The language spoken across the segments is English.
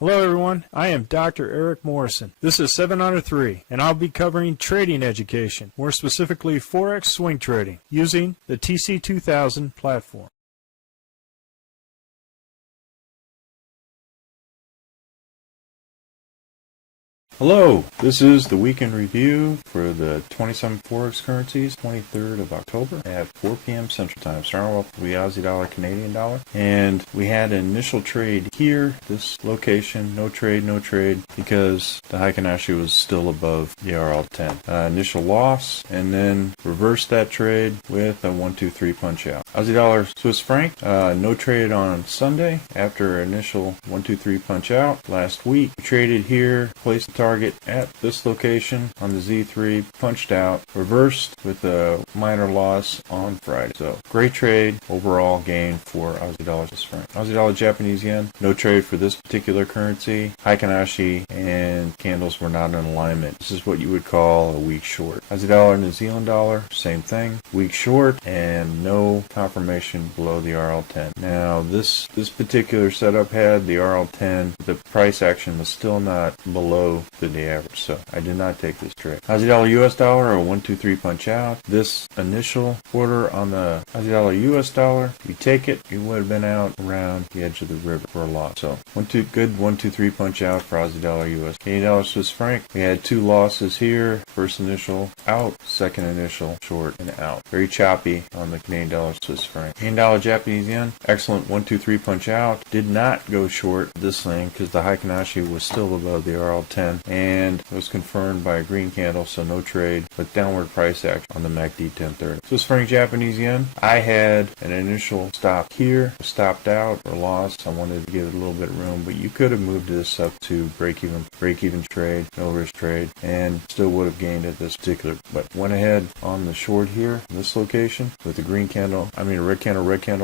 Hello everyone, I am Dr. Eric Morrison. This is 7 Under 3, and I'll be covering trading education, more specifically Forex swing trading, using the TC2000 platform. Hello, this is the weekend review for the 27 Forex currencies, 23rd of October at 4 p.m. Central Time. Starting off with the Aussie dollar, Canadian dollar, and we had an initial trade here, this location, no trade, because the Heikin-Ashi was still above the RL10. Initial loss, and then reversed that trade with a 1-2-3 punch out. Aussie dollar, Swiss franc, no trade on Sunday after initial 1-2-3 punch out. Last week, we traded here, placed the target at this location on the Z3, punched out, reversed with a minor loss on Friday. So great trade, overall gain for Aussie dollar Swiss franc. Aussie dollar Japanese yen, no trade for this particular currency. Heikin-Ashi and candles were not in alignment. This is what you would call a weak short. Aussie dollar New Zealand dollar, same thing, weak short and no confirmation below the RL10. Now this particular setup had the RL10, the price action was still not below the average, so I did not take this trade. Aussie dollar US dollar, a 1-2-3 punch out. This initial order on the Aussie dollar US dollar, if you take it, it would have been out around the edge of the river for a loss. So good 1-2-3 punch out for Aussie dollar US. Canadian dollar Swiss franc, we had two losses here. First initial out, second initial short and out. Very choppy on the Canadian dollar Swiss franc. Canadian dollar Japanese yen, excellent 1-2-3 punch out. Did not go short this thing because the Heikin-Ashi was still above the RL10 and was confirmed by a green candle, so no trade, but downward price action on the MACD 1030. Swiss franc Japanese yen, I had an initial stop here, stopped out or lost. I wanted to give it a little bit of room, but you could have moved this up to break even trade, no risk trade, and still would have gained at this particular, but went ahead on the short here, this location, with the red candle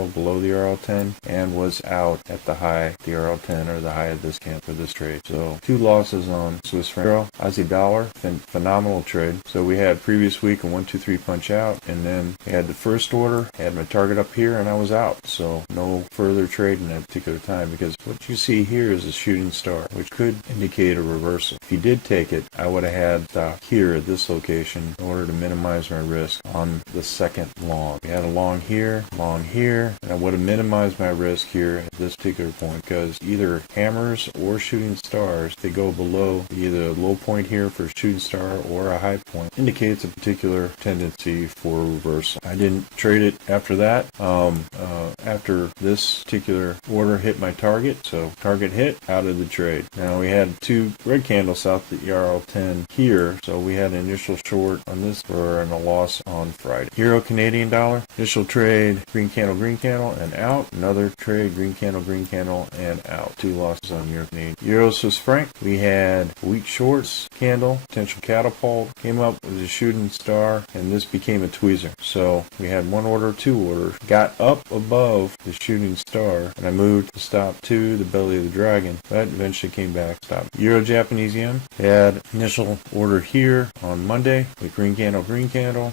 below the RL10, and was out at the high, the RL10 or the high of this candle for this trade. So two losses on Swiss franc. Aussie dollar, phenomenal trade. So we had previous week a 1-2-3 punch out, and then we had the first order, had my target up here, and I was out. So no further trade in that particular time, because what you see here is a shooting star, which could indicate a reversal. If you did take it, I would have had stock here at this location in order to minimize my risk on the second long. We had a long here, and I would have minimized my risk here at this particular point, because either hammers or shooting stars, they go below either a low point here for a shooting star or a high point, indicates a particular tendency for reversal. I didn't trade it after that. After this particular order hit my target, so target hit, out of the trade. Now we had two red candles south of the RL10 here, so we had an initial short on this for a loss on Friday. Euro Canadian dollar, initial trade, green candle, and out. Another trade, green candle, and out. Two losses on Euro Canadian. Euro Swiss franc, we had weak shorts candle, potential catapult, came up with a shooting star, and this became a tweezer. So we had one order, two orders, got up above the shooting star, and I moved the stop to the belly of the dragon, but eventually came back, stopped. Euro Japanese yen, had initial order here on Monday with green candle,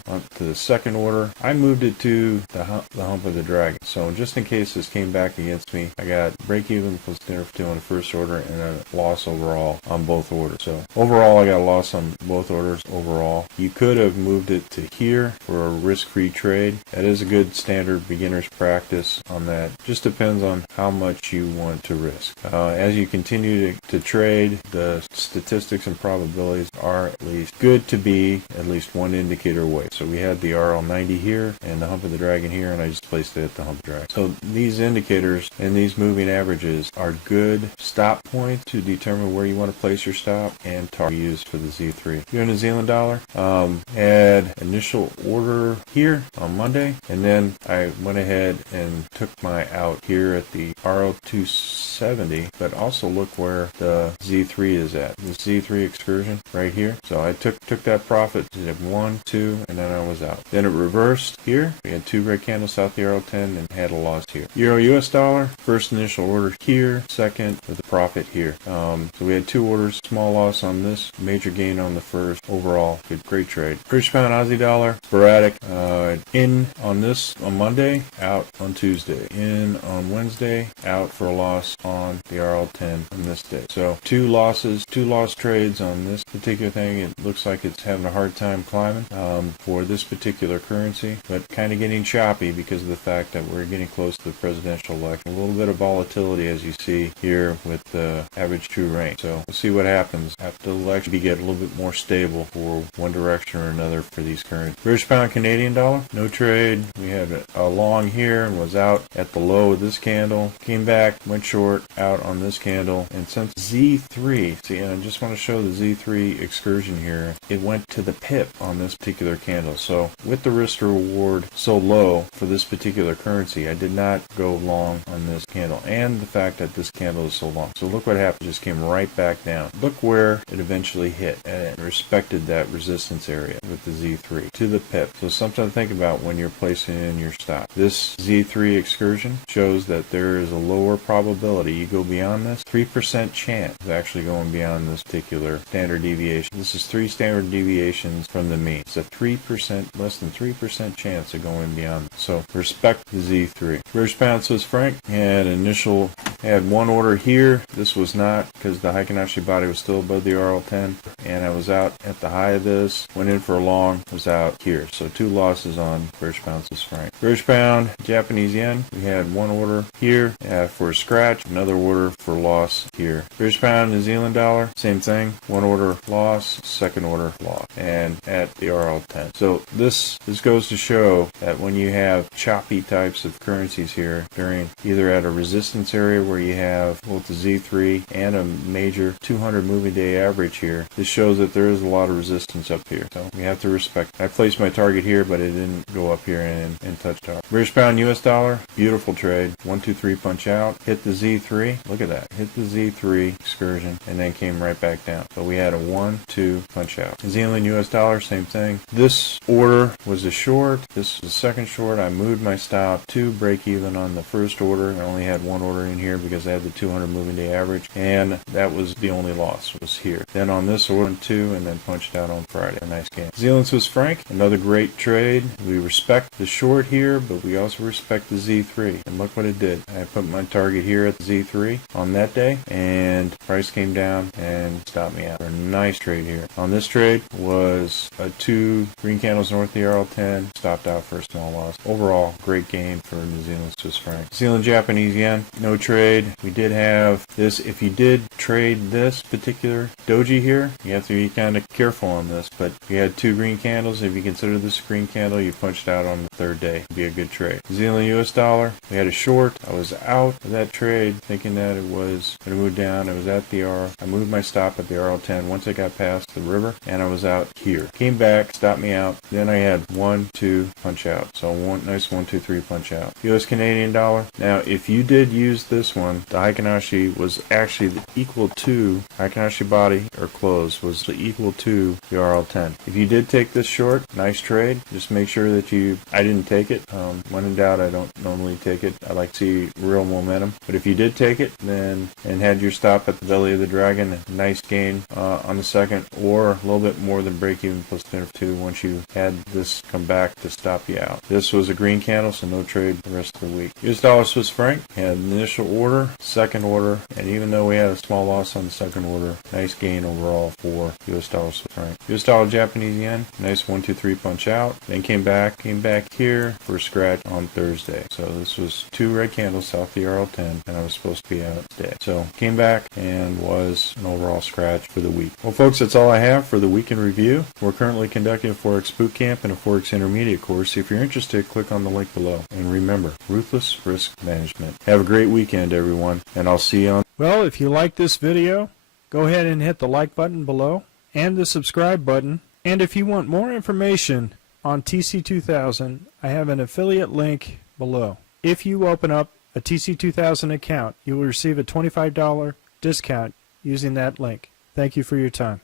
on to the second order. I moved it to the hump of the dragon. So just in case this came back against me, I got break even plus dinner for two on the first order and a loss overall on both orders. So overall, I got a loss on both orders overall. You could have moved it to here for a risk-free trade. That is a good standard beginner's practice on that. Just depends on how much you want to risk. As you continue to trade, the statistics and probabilities are at least good to be at least one indicator away. So we had the RL90 here and the hump of the dragon here, and I just placed it at the hump of the dragon. So these indicators and these moving averages are good stop points to determine where you want to place your stop and target used for the Z3. Here in New Zealand dollar, had initial order here on Monday, and then I went ahead and took my out here at the RL270, but also look where the Z3 is at. The Z3 excursion right here. So I took that profit, did 1, 2, and then I was out. Then it reversed here. We had two red candle south the RL10 and had a loss here. Euro US dollar, first initial order here, second with a profit here. So we had two orders, small loss on this, major gain on the first. Overall, great trade. British pound Aussie dollar, sporadic, in on this on Monday, out on Tuesday, in on Wednesday, out for a loss on the RL10 on this day. So two loss trades on this particular thing. It looks like it's having a hard time climbing for this particular currency, but kind of getting choppy because of the fact that we're getting close to the presidential election. A little bit of volatility as you see here with the average true range. So we'll see what happens after the election. We get a little bit more stable for one direction or another for these currencies. British pound Canadian dollar, no trade. We had a long here and was out at the low of this candle. Came back, went short, out on this candle. And since Z3, see, and I just want to show the Z3 excursion here, it went to the pip on this particular candle. So with the risk to reward so low for this particular currency, I did not go long on this candle, and the fact that this candle is so long. So look what happened, just came right back down. Look where it eventually hit, and it respected that resistance area with the Z3 to the pip. So something to think about when you're placing in your stop. This Z3 excursion shows that there is a lower probability. You go beyond this, 3% chance of actually going beyond this particular standard deviation. This is 3 standard deviations from the mean. It's a 3%, less than 3% chance of going beyond. So respect the Z3. British pound Swiss franc had one order here. This was not, because the Heikinashi body was still above the RL10, and I was out at the high of this, went in for a long, was out here. So two losses on British pound Swiss franc. British pound Japanese yen, we had one order here for a scratch, another order for loss here. British pound New Zealand dollar, same thing, one order loss, second order loss, and at the RL10. So this goes to show that when you have choppy types of currencies here, during either at a resistance area where you have both the Z3 and a major 200 moving day average here, this shows that there is a lot of resistance up here. So we have to respect. I placed my target here, but it didn't go up here and touch top. British pound US dollar, beautiful trade. 1, 2, 3 punch out, hit the Z3. Look at that. Hit the Z3 excursion and then came right back down. So we had a 1, 2 punch out. New Zealand US dollar, same thing. This order was a short. This was a second short. I moved my stop to break even on the first order. I only had one order in here because I had the 200 moving day average, and that was the only loss was here. Then on this order 2 and then punched out on Friday. A nice game. New Zealand Swiss franc, another great trade. We respect the short here, but we also respect the Z3. And look what it did. I put my target here at the Z3 on that day, and price came down and stopped me out for a nice trade here. On this trade was 2 green candles north of the RL10, stopped out for a small loss. Overall, great gain for New Zealand Swiss franc. New Zealand Japanese yen, no trade. We did have this. If you did trade this particular doji here, you have to be kind of careful on this, but we had 2 green candles. If you consider this a green candle, you punched out on the third day. It'd be a good trade. New Zealand US dollar, we had a short. I was out of that trade thinking that it was going to move down. I was at the R. I moved my stop at the RL10 once I got past the river, and I was out here. Came back, stopped me out. Then I had 1, 2 punch out. So one nice 1, 2, 3 punch out. US Canadian dollar. Now, if you did use this one, the Heikinashi was actually equal to Heikinashi body or close was equal to the RL10. If you did take this short, nice trade. Just make sure that I didn't take it. When in doubt, I don't normally take it. I like to see real momentum. But if you did take it, then and had your stop at the belly of the dragon, a nice gain on the second, or a little bit more than break even plus 10 or 2 once you had this come back to stop you out. This was a green candle, so no trade the rest of the week. US dollar Swiss franc had an initial order, second order, and even though we had a small loss on the second order, nice gain overall for US dollar Swiss franc. US dollar Japanese yen, nice 1, 2, 3 punch out, then came back here for a scratch on Thursday. So this was 2 red candles south of the RL10, and I was supposed to be out today. So came back and was an overall scratch for the week. Well, folks, that's all I have for the week in review. We're currently conducting a Forex boot camp and a Forex intermediate course. If you're interested, click on the link below. And remember, ruthless risk management. Have a great weekend, everyone, and I'll see you on. Well, if you like this video, go ahead and hit the like button below and the subscribe button. And if you want more information on TC2000, I have an affiliate link below. If you open up a TC2000 account, you will receive a $25 discount using that link. Thank you for your time.